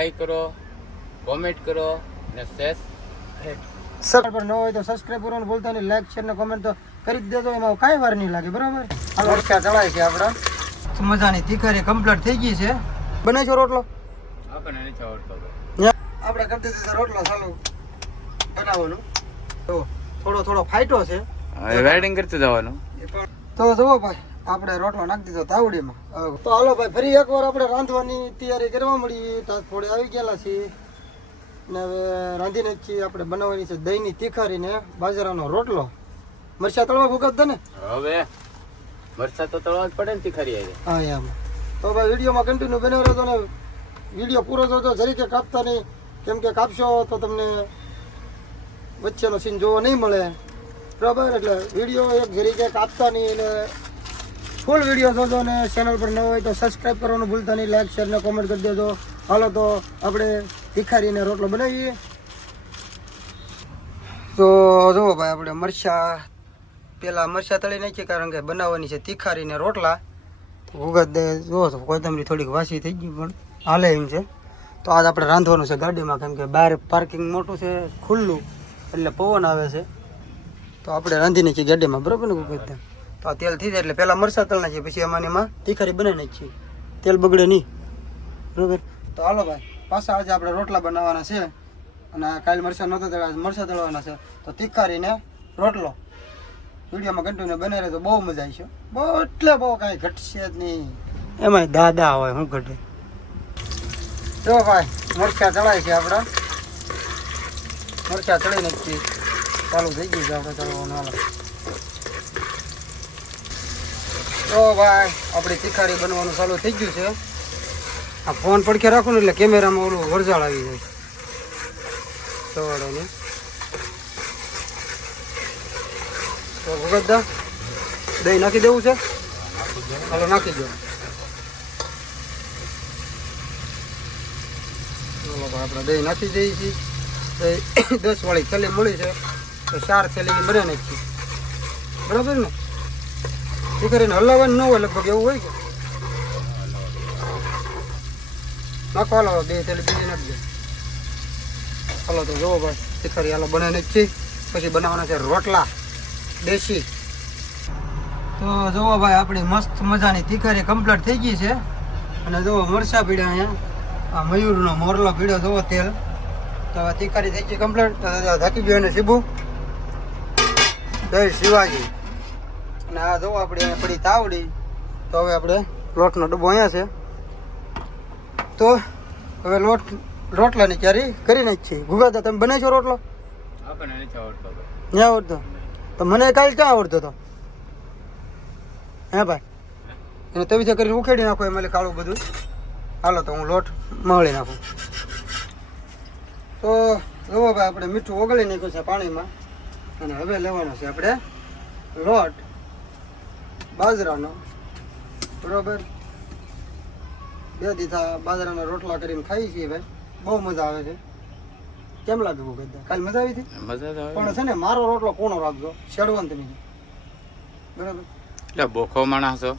Like કરો comment કરો ને શેર સબસ્ક્રાઇબ પર ન હોય તો સબસ્ક્રાઇબ કરવાનું ભૂલતા નહીં લાઈક શેર ને કોમેન્ટ તો કરી જ દેજો એમાં કાંઈ વાર નહીં લાગે બરાબર? હાલો રસ્તા ચડાય છે આપણા. મજાની તીખારી કમ્પ્લીટ થઈ ગઈ છે. બને છો રોટલો? આપણે નથી આવડતો આપણે કરી દીધું છે રોટલો ચાલુ. બનાવવાનું. તો થોડો થોડો ફાયટો છે. રાઇડિંગ કરતું જવાનું. તો જુઓ ભાઈ. આપણે રોટલો નાખી દીધો તાવડીમાં તો હાલો ભાઈ ફરી એકવાર આપણે રાંધવાની તૈયારી કરવા મળી. થોડે આવી ગયેલા છીએ. ને હવે રાંધીને છીએ આપણે બનાવવાની છે દહીંની તીખારી ને બાજરાનો રોટલો. મરચા તળવા ભૂગત દે ને? હવે મરચા તો તળવા જ પડે ને તીખારી આવી હા એમ. તો ભાઈ વિડીયોમાં કન્ટિન્યુ બનાવી રહ્યો ને. વીડિયો પૂરો થતો જરીકે કાપતા નહીં. કેમ કે કાપશો તો તમને વચ્ચેનો સીન જોવો નહીં મળે. બરાબર? એટલે વીડિયો એક જરીકે કાપતા નહીં એટલે ફૂલ વીડિયો જોજો ને ચેનલ પર ન હોય તો સબસ્ક્રાઈબ કરવાનું ભૂલતા નહીં લાઈક શેર ને કોમેન્ટ કરી દેજો. હાલો તો આપણે તીખારીને રોટલો બનાવીએ. તો જુઓ ભાઈ, આપણે મરચા, પેલા મરચા તળી નાખીએ કારણ કે બનાવવાની છે તીખારીને રોટલા. ભૂગત દે, જુઓ તો કોથમરી થોડીક વાસી થઈ ગઈ પણ હાલે એમ છે. તો આજ આપણે રાંધવાનું છે ગાડીમાં, કેમ કે બહાર પાર્કિંગ મોટું છે, ખુલ્લું, એટલે પવન આવે છે. તો આપણે રાંધી નાખીએ ગાડીમાં, બરાબર ને દે તો તેલ થઈ જાય એટલે પહેલાં મરસા તલ નાખીએ પછી એમાં એમાં તીખારી બનાવી નાખીએ. તેલ બગડે નહીં. બરાબર? તો હાલો ભાઈ પાછા આજે આપણે રોટલા બનાવવાના છે અને આ કાલે મરસા નહોતા તળવા મરસા તળવાના છે. તો તીખારીને રોટલો. વિડીયોમાં કન્ટિન્યુ બનાવી તો બહુ મજા આવી છે. બહુ એટલે બહુ કાંઈ ઘટશે જ નહીં. એમાંય દાદા હોય શું ઘટે? જો ભાઈ મરચાં ચડાય છે આપણા. મરચાં ચડી નાખીએ. ચાલુ થઈ ગયું છે આપણે ચડવાનું જો ભાઈ, આપણી તિખારી બનવાનું ચાલુ થઈ ગયું છે. આ ફોન પડખે રાખો ને એટલે કેમેરામાં ઓલું વરજાળ આવી જાય. સવાડોની તો ભગતદા, દહીં નાખી દેવું છે? હાલો, નાખી દો. આપણે દહીં નાખી દઈએ છીએ. દસ વાળી થેલી મળી છે. તો ચાર થેલી બને નાખી. બરાબર ને? એ કરીને હલાવવાનું ન હોય, લગભગ એવું હોય કે? નાખો, હાલો, બે તેલ બીજી નાખજો. હલો, તો જુઓ ભાઈ તીખારી હાલો બને નાખી પછી બનાવવાના છે રોટલા, દેશી. તો જુઓ ભાઈ, આપણી મસ્ત મજાની તીખારી કમ્પ્લીટ થઈ ગઈ છે. અને જુઓ મરસા પીડ્યા અહીંયા. આ મયુરનો મોરલો પીડ્યો, જુઓ તેલ. તો તીખારી થઈ ગઈ કમ્પ્લીટ ધાકી ગયો ને સીબુ. જય શિવાજી. અને આ જુઓ આપણે પડી તાવડી તો હવે આપણે લોટનો ડબ્બો અહીંયા છે. તો હવે લોટ રોટલાની ક્યારી કરી નાખીએ ભૂગાતા તમે બને છો રોટલો? નહીં આવડતો તો મને કાલ ક્યાં આવડતો હતો? હે ભાઈ? એને તવીથી કરીને ઉખેડી નાખો એમાં કાળું બધું. હાલો તો હું લોટ મળી નાખું. તો જુઓ ભાઈ આપણે મીઠું ઓગળી નાખ્યું છે પાણીમાં. અને હવે લેવાનો છે આપણે લોટ. બાજરાનો. બરોબર? બે દીધા બાજરાના રોટલા કરીને ખાઈએ છીએ ભાઈ. બહુ મજા આવે છે. કેમ લાગે બહુ બધા કાલ મજા આવી હતી? મજા આવે પણ છે ને મારો રોટલો કોનો રાખજો? શેડવાન તમે. બરાબર? એટલે બોખો માણસ છો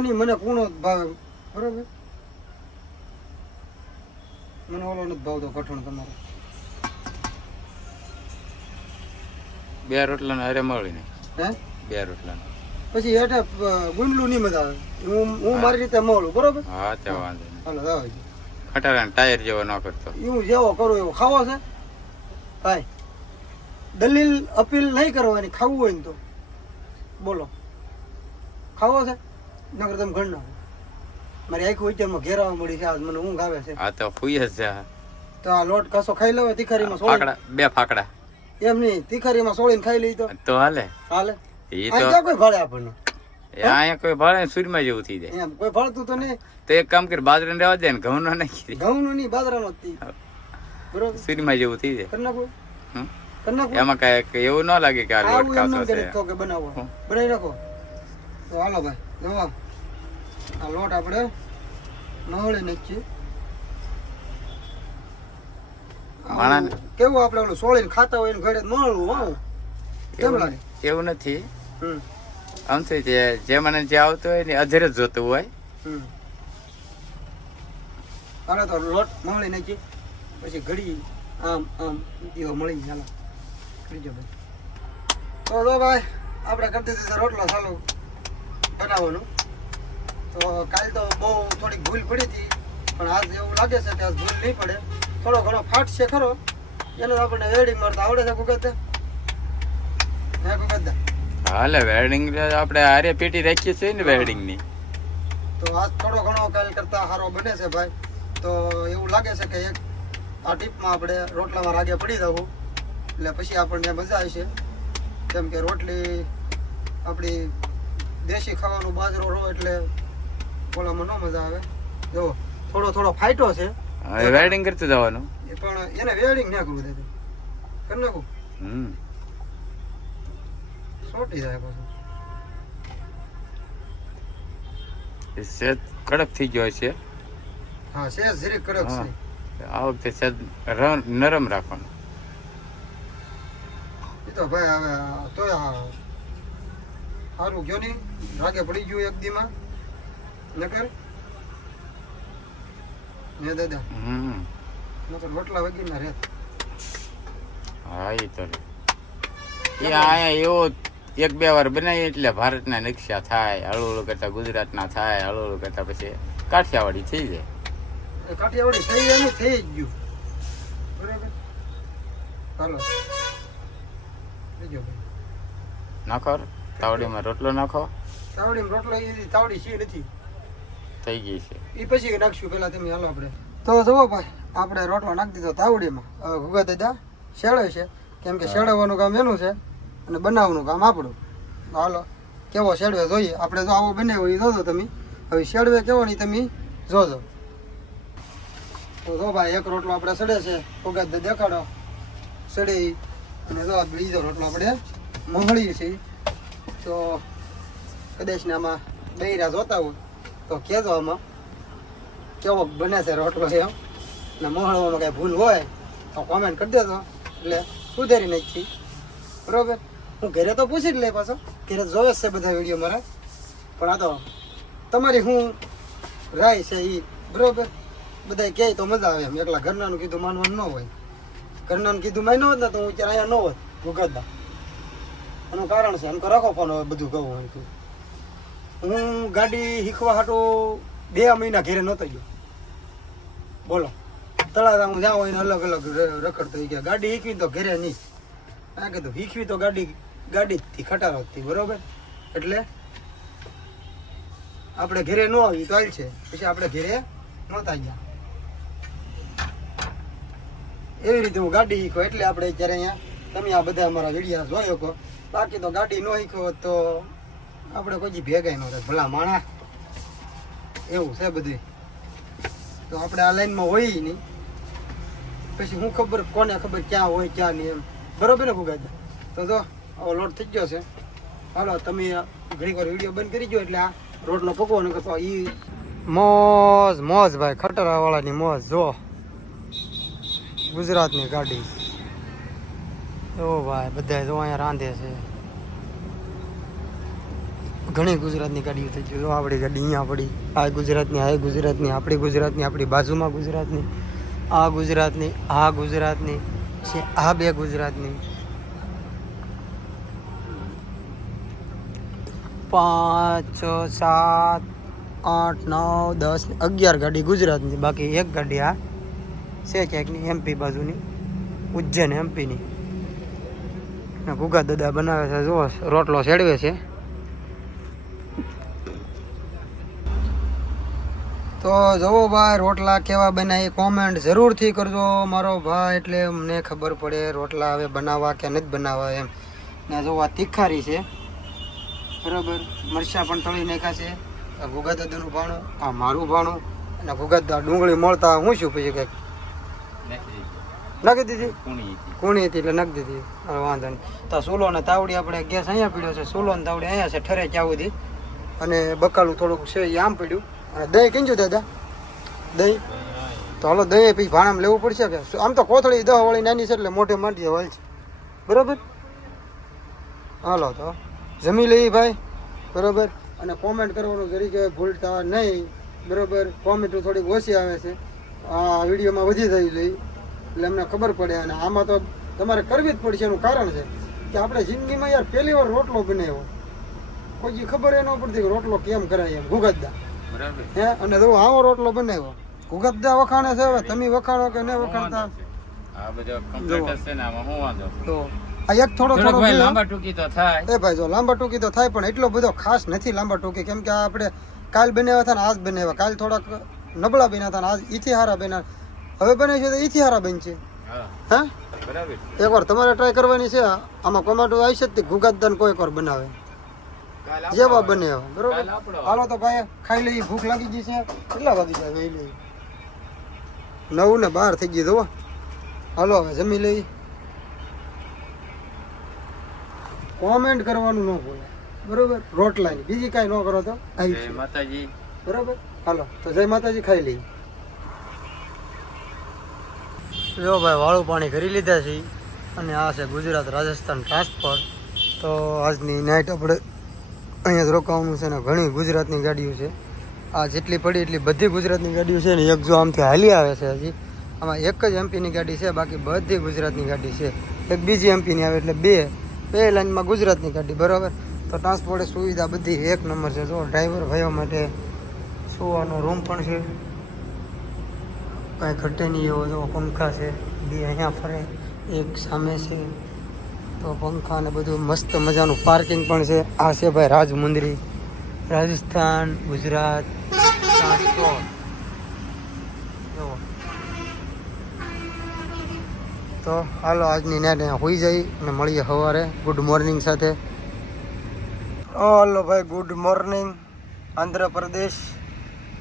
નહીં મને કોનો ભાવે. બરાબર? મને ઓલો નથી ભાવતો કઠણ તમારો. બે રોટલા હારે મળીને હે? બે રોટલા પછી હેઠે ગુંડલું નહીં મજા આવે. હું હું મારી રીતે મોળું બરોબર? હા તે વાંધો નહીં. હાલો આવે ખટારા ટાયર જેવો ન કરતો. હું જેવો કરું એવો ખાવો છે. ભાઈ દલીલ અપીલ નહીં કરવાની ખાવું હોય ને તો. બોલો. ખાવો છે? નકર તમે ઘર નાખો મારી આખી વિચારમાં ઘેરાવા મળી છે આજ મને ઊંઘ આવે છે. આ તો ફૂય જ છે તો આ લોટ કસો ખાઈ લેવો તીખારીમાં સોળી. બે ફાકડા. એમ નહીં તીખારીમાં સોળીને ખાઈ લઈ તો હાલે. હાલે. એ તો કોઈ ભાડે આપણને? અહીંયા કોઈ ભાડે સુરમાં જેવું થઈ જાય. એમ કોઈ ભાડતું તો નહીં. તો એક કામ કરી બાજરી રહેવા દે ને ઘઉં નો નાખી દે ઘઉંનું નહીં બાજરાનો જ બરોબર? સુરમાં જેવું થઈ જાય. કરી નાખો? હમ? કરી નાખો? એમાં કઈ એવું ન લાગે કે આ લોટ કાચો છે. કરી કે બનાવો. બનાવી નાખો. તો હાલો ભાઈ જવા આ લોટ આપણે નવળી નાખીએ. માણાને- કેવું આપણે ઓલું સોળીને ખાતા હોય ને ઘરે મળવું આવું કેમ એવું લાગે? એવું નથી. આમ શું જે જે મને જે આવતું હોય ને અધેર જ જોતું હોય. હાલો તો લોટ મળી નાખી. પછી ઘડી આમ આમ દીવો મળી ચાલો કરી જો ભાઈ તો લો ભાઈ, આપણે કરી દીધું રોટલો ચાલુ બનાવવાનું. તો કાલ તો બહુ થોડીક ભૂલ પડી હતી, પણ આજ એવું લાગે છે કે આજ ભૂલ નહીં પડે. થોડો ઘણો ફાટ છે ખરો. એનો આપણને વેડિંગ મારતા આવડે છે ગુગત હે ગુગત હાલે વેલ્ડિંગ આપણે આરે પેટી રાખીએ છીએ ને વેલ્ડિંગની. તો આ થોડો ઘણો કાલ કરતા સારો બને છે ભાઈ. તો એવું લાગે છે કે એક આ ટીપમાં આપણે રોટલામાં રાગે પડી જવું. એટલે પછી આપણને મજા આવશે કેમ કે રોટલી આપણી દેશી ખાવાનું બાજરો રો એટલે ઓલામાં ન મજા આવે. જો થોડો થોડો ફાયટો છે. હવે વેલ્ડિંગ કરતું જવાનું. પણ એને વેડિંગ ના કરવું દે કરી નાખું. હમ. સોટી જાય પાછું. એ સેજ કડક થઈ ગયો છે? હા શેષ જરીક કડક છે. આ વખતે સેજ નરમ રાખવાનું. એ તો ભાઈ હવે તો સારું ગયો નહીં. રાગે પડી ગયું એક દીમાં. નકર? ને દાદા હમ. નકર રોટલા વગીના રેત હા એ તો એ આયા એવો એક બે વાર બનાવીએ એટલે ભારતના નકશા થાય હળુ હળુ કરતા ગુજરાતના થાય હળુ હળુ કરતા પછી કાઠિયાવાડી થઈ જાય. કાઠિયાવાડી થઈ જાય થઈ જ ગયું. બરાબર? હાલો. નાખો તાવડીમાં રોટલો નાખો. તાવડીમાં રોટલો એ તાવડી છે નથી. થઈ ગઈ છે. એ પછી નાખશું પેલા તમે હાલો આપણે. તો જુઓ ભાઈ આપણે રોટલો નાખી દીધો તાવડીમાં. હવે ગુગા દાદા શેળે છે. કેમ કે શેળવવાનું કામ એનું છે. અને બનાવવાનું કામ આપણું. હાલો, કેવો શેડવે જોઈએ? આપણે તો આવો બનાવ્યો એ જોજો તમે. હવે શેડવે કેવો નહીં તમે જોજો. તો જો ભાઈ, એક રોટલો આપણે સડે છે. ગુગા દેખાડો. સડે અને જો બીજો રોટલો આપણે મોહળીએ છીએ. તો કદાચ ને આમાં બૈરા જોતા હોય, તો કહેજો આમાં, કેવો બને છે રોટલો એમ. ને મોહળવામાં કાંઈ ભૂલ હોય, તો કોમેન્ટ કરી દેજો. એટલે સુધારી નાખી બરોબર? હું ઘરે તો પૂછી જ લે પાછો. ઘરે જોવે છે બધા વીડિયો મારા. પણ આ તો તમારી હું રાય છે એ બરોબર? બધા કહે તો મજા આવે એમ. એકલા ઘરનાનું કીધું માનવાનું ન હોય. ઘરનાનું કીધું માન્યો હોત ને તો હું અત્યારે અહીંયા ન હોત ભૂગતદા એનું કારણ છે, એમ તો રાખો ફોન હવે બધું કહું એમ હું ગાડી શીખવા હાટું બે મહિના ઘેરે નહોતો ગયો. બોલો. તળાજા હું જાઉં હોય અલગ અલગ ર- થઈ ગયા. ગાડી શીખવી તો ઘેરે નહીં. આ કીધું, શીખવી તો ગાડી ગાડીથી ખટારો બરોબર? એટલે આપણે ઘેરે ન આવી તો હાલ છે. પછી આપણે ઘેરે નહોતા ગયા એવી રીતે હું ગાડી શીખો, એટલે આપણે અત્યારે અહીંયા તમે આ બધા અમારા વિડીયા જોયો કહો બાકી તો ગાડી ન શીખો તો આપણે કોઈ ભેગા ન થાય ભલા માણા એવું છે બધું તો આપણે આ લાઈનમાં હોય નહીં. પછી હું ખબર કોને ખબર ક્યાં હોય, ક્યાં નહીં એમ. બરોબર ને ભૂગાજા તો જો. આવો લોટ થઈ ગયો છે. હાલો, તમે ઘણી વાર વીડિયો બંધ કરી ગયો એટલે આ રોટલો પકવો ને તો એ મોજ મોજ ભાઈ ખટરા વાળાની મોજ, જો. ગુજરાતની ગાડી. ઓ ભાઈ બધા જો અહીંયા રાંધે છે. ઘણી ગુજરાતની ગાડીઓ થઈ ગઈ. આપણી ગાડી અહીંયા પડી. આ ગુજરાતની આ ગુજરાતની, આપણી ગુજરાતની, આપણી બાજુમાં ગુજરાતની. આ ગુજરાતની આ ગુજરાતની છે, આ બે ગુજરાતની. પાંચ, છ, સાત, આઠ, નવ, દસ, અગિયાર ગાડી ગુજરાતની બાકી એક ગાડી આ છે ક્યાંકની એમપી બાજુની. ઉજ્જૈન એમપીની ગુગા દાદા બનાવે છે. જો રોટલો સેડવે છે. તો જુઓ ભાઈ, રોટલા કેવા બન્યા એ કોમેન્ટ જરૂરથી કરજો. મારો ભાઈ એટલે મને ખબર પડે રોટલા હવે બનાવવા કે નથી બનાવવા એમ. ને જોવા તીખારી છે. બરાબર. મરચાં પણ તળી નાખ્યા છે. ભૂગા દાદાનું ભાણું આ મારું ભાણું અને ભૂગા દાદા ડુંગળી મળતા હું શું પછી કંઈક? નાખી દીધી. કુણી હતી. એટલે નાખી દીધી. હવે વાંધો નહીં. તો સોલો ને તાવડી આપણે ગેસ અહીંયા પીડ્યો છે. સોલો ને તાવડી અહીંયા છે ઠરે ત્યાં સુધી? અને બકાલું થોડુંક છે એ આમ પડ્યું. અને દહીં કીધું દાદા? દહીં? તો હાલો દહીં પછી ભાણામાં લેવું પડશે કે આમ તો કોથળી દહ વાળી નાની છે એટલે મોઢે માંડી હોય છે બરાબર? હાલો તો. જમી લઈએ ભાઈ. બરાબર? અને કોમેન્ટ કરવાનું જરી કે ભૂલતા નહીં. બરાબર? કોમેન્ટો થોડીક ઓછી આવે છે. આ વિડીયોમાં વધી થઈ જોઈએ એટલે એમને ખબર પડે. અને આમાં તો તમારે કરવી જ પડશે એનું કારણ છે કે આપણે જિંદગીમાં યાર પહેલી વાર રોટલો બનાવ્યો. કોઈ જી ખબર એ ન પડતી કે રોટલો કેમ કરાય એમ. ગુગતદા હે? અને તો આવો રોટલો બનાવ્યો. ગુગતદા વખાણે છે હવે? તમે વખાણો કે ન વખાણતા? આ બધા કમ્પ્યુટર છે ને આમાં હું વાંધો? તો? એક થોડો થોડો લાંબા ટૂંકી તો થાય. એ ભાઈ જો લાંબા ટૂંકી તો થાય પણ એટલો બધો ખાસ નથી લાંબા ટૂંકી. કેમ કે આપણે કાલ બનાવ્યા હતા ને આજ બનાવ્યા. કાલ થોડાક નબળા બન્યા હતા ને આજ ઇતિહારા હારા બન્યા. હવે બને છે તો ઇતિહારા હારા બનશે હા. એકવાર તમારે ટ્રાય કરવાની છે. આમાં કોમાટો આવી છે જ ગુગાત દાન કોઈ એકવાર બનાવે. જેવા બને બરોબર? હાલો તો ભાઈ ખાઈ લઈએ. ભૂખ લાગી ગઈ છે. કેટલા વાગી જાય લઈએ નવ ને બાર થઈ ગઈ તો હાલો હવે જમી લઈ કોમેન્ટ કરવાનું ન ભૂલે બરોબર? રોટલાની. બીજી કાંઈ ન કરો તો? આવી માતાજી. બરોબર? હાલો તો જય માતાજી ખાઈ લઈએ. જો ભાઈ વાળું પાણી કરી લીધા છે અને આ છે ગુજરાત રાજસ્થાન ટ્રાન્સફર તો આજની નાઇટ આપણે અહીંયા જ રોકાવાનું છે ને ઘણી ગુજરાતની ગાડીઓ છે. આ જેટલી પડી એટલી બધી ગુજરાતની ગાડીઓ છે ને એક જો આમથી હાલી આવે છે હજી. આમાં એક જ એમપીની ગાડી છે બાકી બધી ગુજરાતની ગાડી છે. એક બીજી એમપીની આવે એટલે બે. બે લાઈનમાં ગુજરાતની ગાડી, બરાબર? તો ટ્રાન્સપોર્ટ સુવિધા બધી એક નંબર છે. જો ડ્રાઈવર ભાઈઓ માટે સુવાનો રૂમ પણ છે. કાંઈ ઘટે નહીં એવો જો, પંખા છે. બે અહીંયા ફરે, એક સામે છે. તો પંખા ને બધું મસ્ત મજાનું પાર્કિંગ પણ છે. આ છે ભાઈ રાજમુંદરી, રાજસ્થાન, ગુજરાત ટ્રાન્સપોર્ટ જુઓ તો હાલો, આજની નેટ અહીંયા હોઈ જઈ અને મળીએ સવારે. ગુડ મોર્નિંગ સાથે. હાલો ભાઈ ગુડ મોર્નિંગ આંધ્રપ્રદેશ.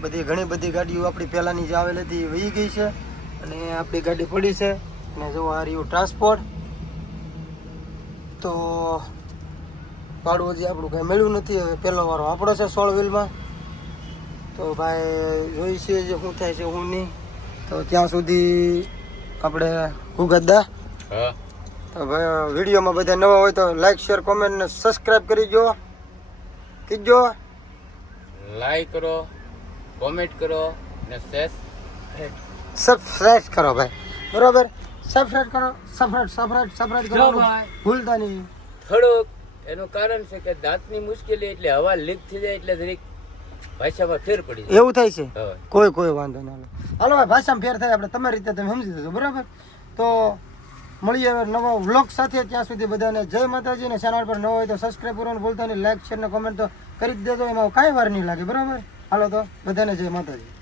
બધી ઘણી બધી ગાડીઓ આપણી પહેલાંની જે આવેલી હતી વહી ગઈ છે. અને આપણી ગાડી પડી છે. અને જો આ રહ્યું ટ્રાન્સપોર્ટ તો ભાડું હજી આપણું કાંઈ મળ્યું નથી. હવે પહેલો વારો આપણો છે સોળ વ્હીલમાં. તો ભાઈ જોઈશે જે શું થાય છે, હું નહીં. તો ત્યાં સુધી આપણે હા ગદ્દા? ભાઈ વિડીયોમાં બધા નવા હોય તો લાઈક શેર કોમેન્ટ ને સબસ્ક્રાઈબ કરી જો કીજો લાઈક કરો કોમેન્ટ કરો ને સબસ્ક્રાઇબ કરો ભાઈ. બરોબર? સબસ્ક્રાઇબ કરો સબસ્ક્રાઇબ સબસ્ક્રાઇબ સબસ્ક્રાઇબ કરો ભાઈ. ભૂલતા નહીં. થોડુંક એનું કારણ છે કે દાંતની મુશ્કેલી એટલે હવા લીક થઈ જાય એટલે જરીક ભાષામાં ફેર પડી જાય. એવું થાય છે? કોઈ કોઈ વાંધો ના. હાલો ભાઈ ભાષામાં ફેર થાય આપણે તમારી રીતે તમે સમજી દેજો બરાબર? તો મળીએ હવે નવા વ્લોગ સાથે. ત્યાં સુધી બધાને જય માતાજી ને ચેનલ પર ન હોય તો સબસ્ક્રાઈબ કરવાનું ભૂલતા નહીં. લાઈક શેર ને કોમેન્ટ તો કરી જ દેજો. એમાં કાંઈ વાર નહીં લાગે. બરાબર? હાલો તો બધાને જય માતાજી.